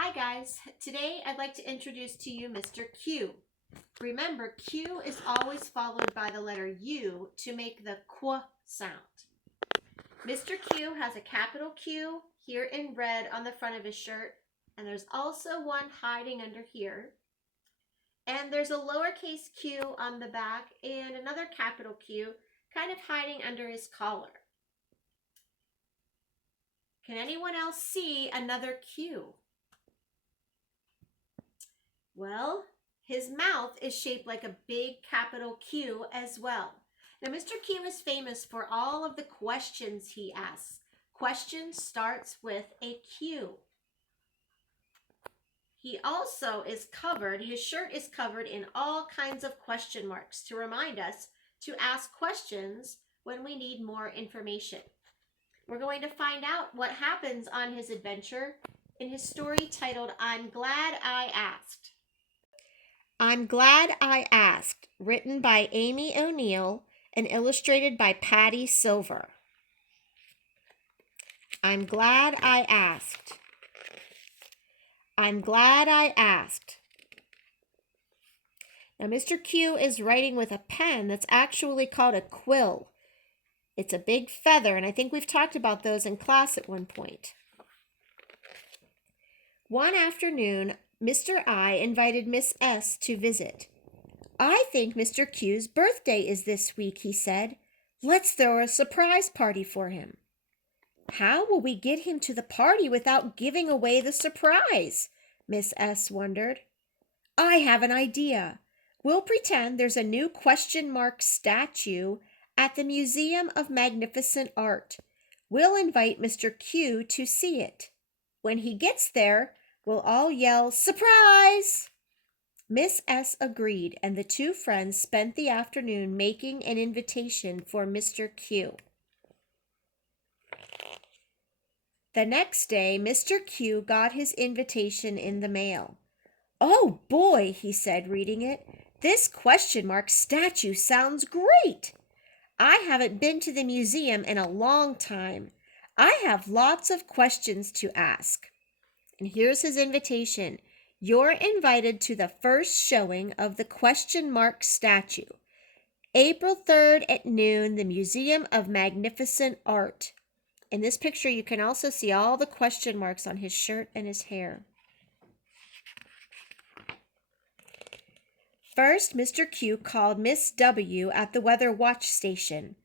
Hi guys, today I'd like to introduce to you Mr. Q. Remember, Q is always followed by the letter U to make the qu sound. Mr. Q has a capital Q here in red on the front of his shirt, and there's also one hiding under here. And there's a lowercase q on the back and another capital Q kind of hiding under his collar. Can anyone else see another Q? Well, his mouth is shaped like a big capital Q as well. Now, Mr. Q is famous for all of the questions he asks. Question starts with a Q. He also is covered, his shirt is covered in all kinds of question marks to remind us to ask questions when we need more information. We're going to find out what happens on his adventure in his story titled, I'm Glad I Asked. I'm Glad I Asked, written by Amy O'Neill and illustrated by Patty Silver. I'm glad I asked. I'm glad I asked. Now, Mr. Q is writing with a pen that's actually called a quill. It's a big feather, and I think we've talked about those in class at one point. One afternoon, Mr. I invited Miss S to visit. I think Mr. Q's birthday is this week, he said. Let's throw a surprise party for him. How will we get him to the party without giving away the surprise? Miss S wondered. I have an idea. We'll pretend there's a new question mark statue at the Museum of Magnificent Art. We'll invite Mr. Q to see it. When he gets there, we'll all yell, "Surprise!" Miss S agreed, and the two friends spent the afternoon making an invitation for Mr. Q. The next day, Mr. Q got his invitation in the mail. Oh boy, he said, reading it. This question mark statue sounds great. I haven't been to the museum in a long time. I have lots of questions to ask. And here's his invitation. You're invited to the first showing of the question mark statue. April 3rd at noon, the Museum of Magnificent Art. In this picture, you can also see all the question marks on his shirt and his hair. First, Mr. Q called Miss W at the weather watch station.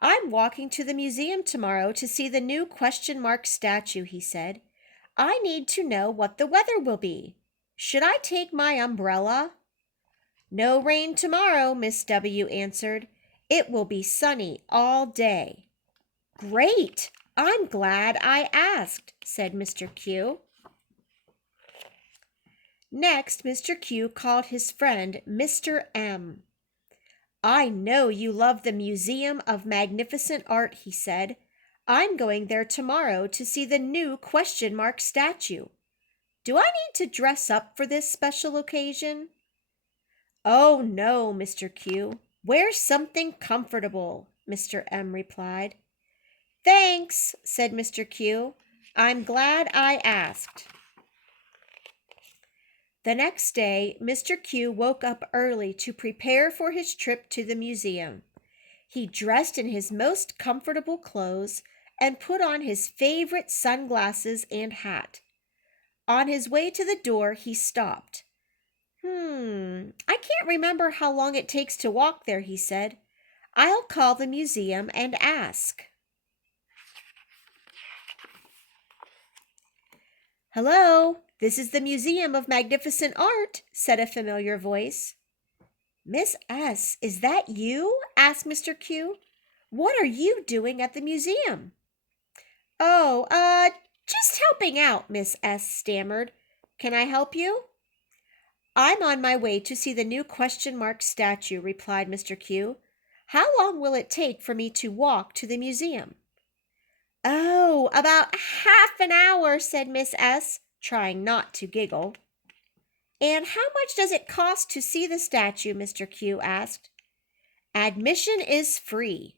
I'm walking to the museum tomorrow to see the new question mark statue, he said. I need to know what the weather will be. Should I take my umbrella? No rain tomorrow, Miss W answered. It will be sunny all day. Great! I'm glad I asked, said Mr. Q. Next, Mr. Q called his friend, Mr. M. I know you love the Museum of Magnificent Art, he said. I'm going there tomorrow to see the new question mark statue. Do I need to dress up for this special occasion? Oh, no, Mr. Q. Wear something comfortable, Mr. M replied. Thanks, said Mr. Q. I'm glad I asked. The next day, Mr. Q woke up early to prepare for his trip to the museum. He dressed in his most comfortable clothes and put on his favorite sunglasses and hat. On his way to the door, he stopped. I can't remember how long it takes to walk there, he said. I'll call the museum and ask. Hello, this is the Museum of Magnificent Art, said a familiar voice. Miss S, is that you? Asked Mr. Q. What are you doing at the museum? Oh, just helping out, Miss S stammered. Can I help you? I'm on my way to see the new question mark statue, replied Mr. Q. How long will it take for me to walk to the museum? Oh, about half an hour, said Miss S, trying not to giggle. And how much does it cost to see the statue? Mr. Q asked. Admission is free.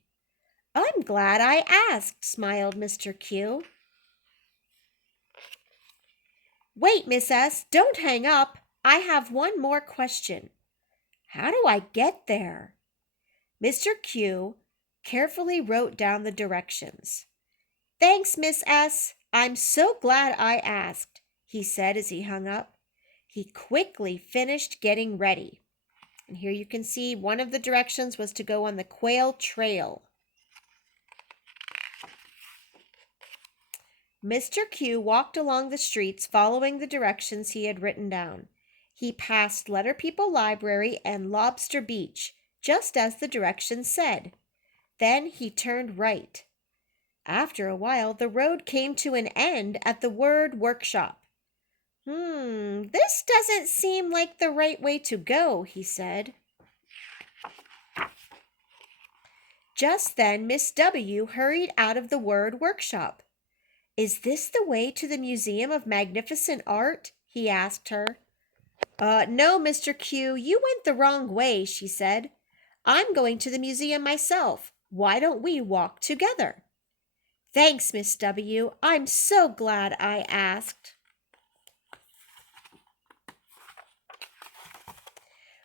I'm glad I asked, smiled Mr. Q. Wait, Miss S, don't hang up. I have one more question. How do I get there? Mr. Q carefully wrote down the directions. Thanks, Miss S. I'm so glad I asked, he said as he hung up. He quickly finished getting ready. And here you can see one of the directions was to go on the Quail Trail. Mr. Q walked along the streets following the directions he had written down. He passed Letter People Library and Lobster Beach, just as the directions said. Then he turned right. After a while, the road came to an end at the word workshop. This doesn't seem like the right way to go, he said. Just then, Miss W hurried out of the word workshop. Is this the way to the Museum of Magnificent Art? He asked her. No, Mr. Q, you went the wrong way, she said. I'm going to the museum myself. Why don't we walk together? Thanks, Miss W. I'm so glad I asked.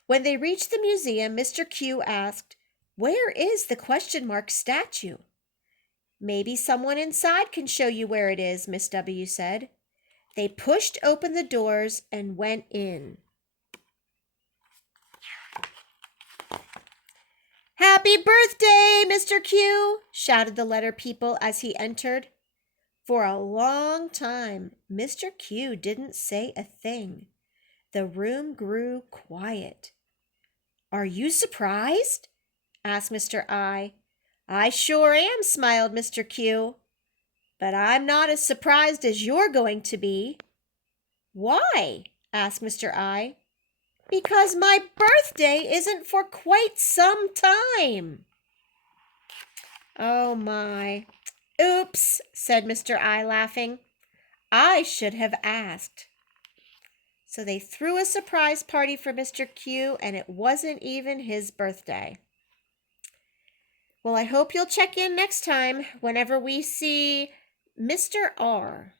When they reached the museum, Mr. Q asked, Where is the question mark statue? Maybe someone inside can show you where it is, Miss W said. They pushed open the doors and went in. Happy birthday, Mr. Q, shouted the letter people as he entered. For a long time, Mr. Q didn't say a thing. The room grew quiet. Are you surprised? Asked Mr. I. I sure am, smiled Mr. Q. But I'm not as surprised as you're going to be. Why? Asked Mr. I. Because my birthday isn't for quite some time. Oh my. Oops, said Mr. I, laughing. I should have asked. So they threw a surprise party for Mr. Q, and it wasn't even his birthday. Well, I hope you'll check in next time whenever we see Mr. R.